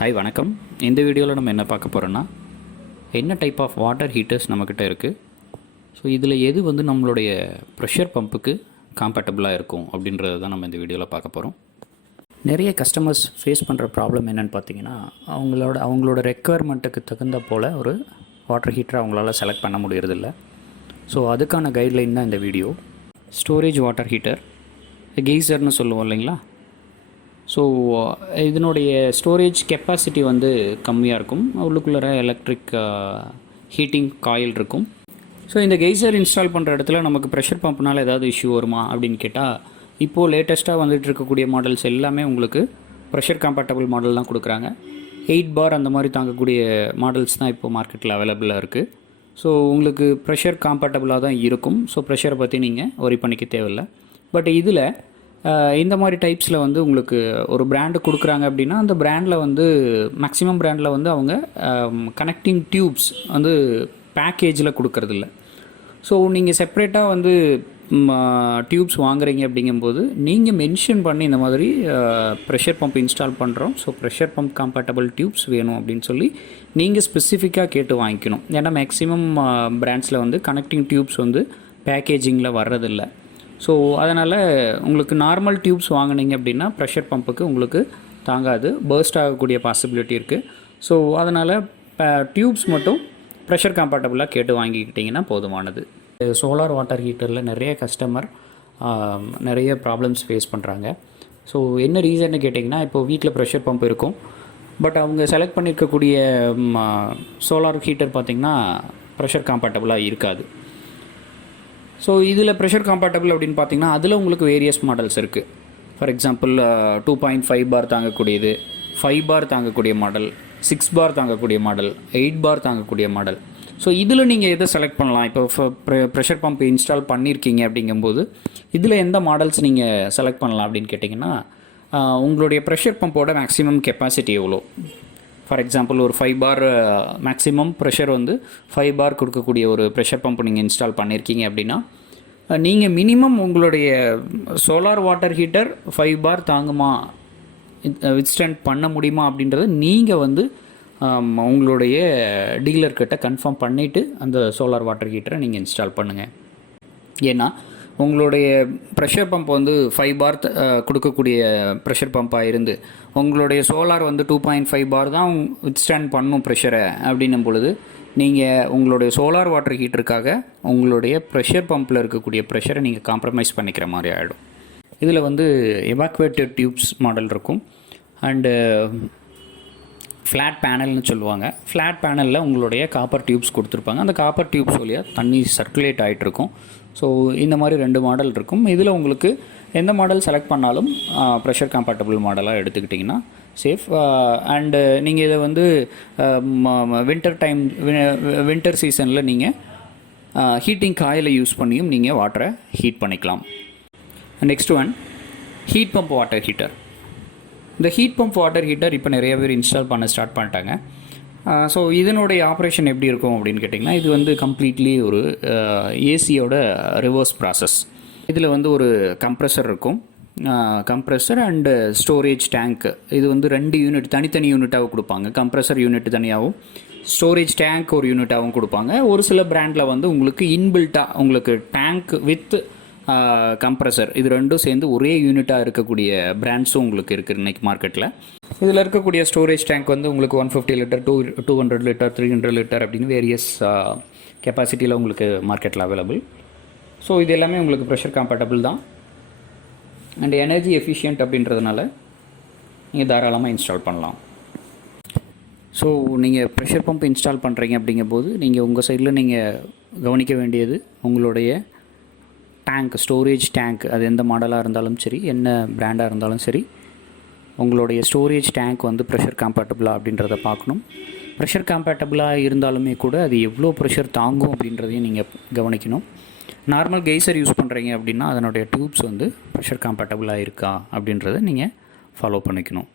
Hi வணக்கம். இந்த வீடியோவில் நம்ம என்ன பார்க்க போகிறோன்னா, என்ன டைப் ஆஃப் வாட்டர் ஹீட்டர்ஸ் நம்மக்கிட்ட இருக்குது, ஸோ இதில் எது வந்து நம்மளுடைய ப்ரெஷர் பம்புக்கு காம்பேட்டபிளாக இருக்கும் அப்படின்றத தான் நம்ம இந்த வீடியோவில் பார்க்க போகிறோம். நிறைய கஸ்டமர்ஸ் ஃபேஸ் பண்ணுற ப்ராப்ளம் என்னென்னு பார்த்தீங்கன்னா, அவங்களோட ரெக்குவயர்மெண்ட்டுக்கு தகுந்த போல் ஒரு வாட்டர் ஹீட்டரை அவங்களால செலக்ட் பண்ண முடியறதில்ல. ஸோ அதுக்கான கைட்லைன் தான் இந்த வீடியோ. ஸ்டோரேஜ் வாட்டர் ஹீட்டர், கெய்சர்னு சொல்லுவோம் இல்லைங்களா. ஸோ இதனுடைய ஸ்டோரேஜ் கெப்பாசிட்டி வந்து கம்மியாக இருக்கும். உள்ளுக்குள்ளே எலக்ட்ரிக் ஹீட்டிங் காயில் இருக்கும். ஸோ இந்த கெய்சர் இன்ஸ்டால் பண்ணுற இடத்துல நமக்கு ப்ரெஷர் பம்ப்னால் ஏதாவது இஷ்யூ வருமா அப்படின்னு கேட்டால், இப்போது லேட்டஸ்ட்டாக வந்துட்டு இருக்கக்கூடிய மாடல்ஸ் எல்லாமே உங்களுக்கு ப்ரெஷர் கம்பேட்டபிள் மாடல் தான் கொடுக்குறாங்க. 8 பார் அந்த மாதிரி தாங்கக்கூடிய மாடல்ஸ் தான் இப்போது மார்க்கெட்டில் அவைலபிளாக இருக்குது. ஸோ உங்களுக்கு ப்ரெஷர் காம்பேட்டபிளாக தான் இருக்கும். ஸோ ப்ரெஷரை பற்றி நீங்கள் ஒரி பண்ணிக்க தேவையில்லை. பட் இதில் இந்த மாதிரி டைப்ஸில் வந்து உங்களுக்கு ஒரு பிராண்டு கொடுக்குறாங்க அப்படின்னா, அந்த பிராண்டில் வந்து மேக்ஸிமம் பிராண்டில் வந்து அவங்க கனெக்டிங் டியூப்ஸ் வந்து பேக்கேஜில் கொடுக்கறதில்ல. ஸோ நீங்கள் செப்ரேட்டாக வந்து டியூப்ஸ் வாங்குறீங்க அப்படிங்கும்போது நீங்கள் மென்ஷன் பண்ணி இந்த மாதிரி ப்ரெஷர் பம்ப் இன்ஸ்டால் பண்ணுறோம், so pressure pump compatible tubes வேணும் அப்படின்னு சொல்லி நீங்கள் ஸ்பெசிஃபிக்காக கேட்டு வாங்கிக்கணும். ஏன்னா மேக்ஸிமம் பிராண்ட்ஸில் வந்து கனெக்டிங் டியூப்ஸ் வந்து பேக்கேஜிங்கில் வர்றதில்லை. ஸோ அதனால் உங்களுக்கு நார்மல் டியூப்ஸ் வாங்கினீங்க அப்படின்னா ப்ரெஷர் பம்புக்கு உங்களுக்கு தாங்காது, பர்ஸ்ட் ஆகக்கூடிய பாசிபிலிட்டி இருக்குது. ஸோ அதனால் டியூப்ஸ் மட்டும் ப்ரெஷர் கம்பேட்டபிளாக கேட்டு வாங்கிக்கிட்டிங்கன்னா போதுமானது. சோலார் வாட்டர் ஹீட்டரில் நிறைய கஸ்டமர் நிறைய ப்ராப்ளம்ஸ் ஃபேஸ் பண்ணுறாங்க. ஸோ என்ன ரீசன்னு கேட்டிங்கன்னா, இப்போது வீட்டில் ப்ரெஷர் பம்ப் இருக்கும், பட் அவங்க செலக்ட் பண்ணியிருக்கக்கூடிய சோலார் ஹீட்டர் பார்த்திங்கன்னா ப்ரெஷர் கம்பேட்டபிளாக இருக்காது. ஸோ இதில் ப்ரெஷர் காம்பேட்டபிள் அப்படின்னு பார்த்தீங்கன்னா, அதில் உங்களுக்கு வேரியஸ் மாடல்ஸ் இருக்குது. ஃபார் எக்ஸாம்பிள் 2.5 பார் தாங்கக்கூடியது, 5 பார் தாங்கக்கூடிய மாடல், 6 பார் தாங்கக்கூடிய மாடல், 8 பார் தாங்கக்கூடிய மாடல். ஸோ இதில் நீங்கள் எதை செலக்ட் பண்ணலாம்? இப்போ ப்ரெஷர் பம்ப் இன்ஸ்டால் பண்ணியிருக்கீங்க அப்படிங்கும்போது இதில் எந்த மாடல்ஸ் நீங்கள் செலக்ட் பண்ணலாம் அப்படின்னு கேட்டிங்கன்னா, உங்களுடைய ப்ரெஷர் பம்போட மேக்ஸிமம் கெப்பாசிட்டி எவ்வளோ. ஃபார் எக்ஸாம்பிள் ஒரு 5 பார் மேக்ஸிமம் ப்ரெஷர் வந்து 5 பார் கொடுக்கக்கூடிய ஒரு ப்ரெஷர் பம்ப் நீங்கள் இன்ஸ்டால் பண்ணியிருக்கீங்க அப்படின்னா, நீங்கள் மினிமம் உங்களுடைய சோலார் வாட்டர் ஹீட்டர் 5 பார் தாங்குமா, வித்ஸ்டாண்ட் பண்ண முடியுமா அப்படின்றத நீங்கள் வந்து உங்களுடைய டீலர்கிட்ட கன்ஃபார்ம் பண்ணிவிட்டு அந்த சோலார் வாட்டர் ஹீட்டரை நீங்கள் இன்ஸ்டால் பண்ணுங்கள். ஏன்னா உங்களுடைய ப்ரெஷர் பம்ப் வந்து 5 பார் கொடுக்கக்கூடிய ப்ரெஷர் பம்பாக இருந்து உங்களுடைய சோலார் வந்து 2.5 பார் தான் வித்ஸ்டாண்ட் பண்ணும் ப்ரெஷரை அப்படின்னும் பொழுது, நீங்கள் உங்களுடைய சோலார் வாட்டர் ஹீட்டருக்காக உங்களுடைய ப்ரெஷர் பம்பில் இருக்கக்கூடிய ப்ரெஷரை நீங்கள் காம்ப்ரமைஸ் பண்ணிக்கிற மாதிரி ஆகிடும். இதில் வந்து எவாக்குவேட்டட் டியூப்ஸ் மாடல் இருக்கும். அண்டு ஃப்ளாட் பேனல்னு சொல்லுவாங்க. ஃப்ளாட் பேனலில் உங்களுடைய காப்பர் டியூப்ஸ் கொடுத்துருப்பாங்க. அந்த காப்பர் டியூப்ஸ் வழியாக தண்ணி சர்க்குலேட் ஆகிட்ருக்கும். ஸோ இந்த மாதிரி 2 மாடல் இருக்கும். இதில் உங்களுக்கு எந்த மாடல் செலக்ட் பண்ணாலும் ப்ரெஷர் காம்பேட்டபிள் மாடலாக எடுத்துக்கிட்டிங்கன்னா சேஃப். அண்டு நீங்கள் இதை வந்து வின்டர் சீசனில் நீங்கள் ஹீட்டிங் காயில் யூஸ் பண்ணியும் நீங்கள் வாட்டரை ஹீட் பண்ணிக்கலாம். Next one, heat pump water heater. இந்த ஹீட் பம்ப் வாட்டர் ஹீட்டர் இப்போ நிறைய பேர் இன்ஸ்டால் பண்ண ஸ்டார்ட் பண்ணிட்டாங்க. ஸோ இதனுடைய ஆப்ரேஷன் எப்படி இருக்கும் அப்படின்னு கேட்டிங்கன்னா, இது வந்து கம்ப்ளீட்லி ஒரு ஏசியோட ரிவர்ஸ் ப்ராசஸ். இதில் வந்து ஒரு கம்ப்ரெசர் இருக்கும், கம்ப்ரெசர் அண்டு ஸ்டோரேஜ் டேங்க். இது வந்து 2 யூனிட் தனித்தனி யூனிட்டாகவும் கொடுப்பாங்க. கம்ப்ரெசர் யூனிட் தனியாகவும் ஸ்டோரேஜ் டேங்க் ஒரு யூனிட்டாகவும் கொடுப்பாங்க. ஒரு சில பிராண்டில் வந்து உங்களுக்கு இன்பில்ட்டாக உங்களுக்கு டேங்க் வித் கம்ப்ரெசர் இது 2 சேர்ந்து ஒரே யூனிட்டாக இருக்கக்கூடிய பிராண்ட்ஸும் உங்களுக்கு இருக்குது இன்றைக்கி மார்க்கெட்டில். இதில் இருக்கக்கூடிய ஸ்டோரேஜ் டேங்க் வந்து உங்களுக்கு 150 லிட்டர், 200 லிட்டர், 300 லிட்டர் அப்படின்னு வேரியஸ் கெப்பாசிட்டியில் உங்களுக்கு மார்க்கெட்டில் அவைலபிள். ஸோ இது எல்லாமே உங்களுக்கு ப்ரெஷர் காம்பேட்டபிள் தான் அண்ட் எனர்ஜி எஃபிஷியன்ட் அப்படின்றதுனால நீங்கள் தாராளமாக இன்ஸ்டால் பண்ணலாம். ஸோ நீங்கள் ப்ரெஷர் பம்ப் இன்ஸ்டால் பண்ணுறீங்க அப்படிங்கும்போது நீங்கள் உங்கள் சைடில் நீங்கள் கவனிக்க வேண்டியது உங்களுடைய டேங்க், ஸ்டோரேஜ் டேங்க், அது எந்த மாடலாக இருந்தாலும் சரி, என்ன பிராண்டாக இருந்தாலும் சரி, உங்களுடைய ஸ்டோரேஜ் டேங்க் வந்து ப்ரெஷர் காம்பேட்டபிளாக அப்படின்றத பார்க்கணும். ப்ரெஷர் காம்பேட்டபிளாக இருந்தாலுமே கூட அது எவ்வளோ ப்ரெஷர் தாங்கும் அப்படின்றதையும் நீங்கள் கவனிக்கணும். நார்மல் கெய்சர் யூஸ் பண்ணுறீங்க அப்படின்னா அதனுடைய டியூப்ஸ் வந்து ப்ரெஷர் காம்பேட்டபிளாக இருக்கா அப்படின்றத நீங்கள் ஃபாலோ பண்ணிக்கணும்.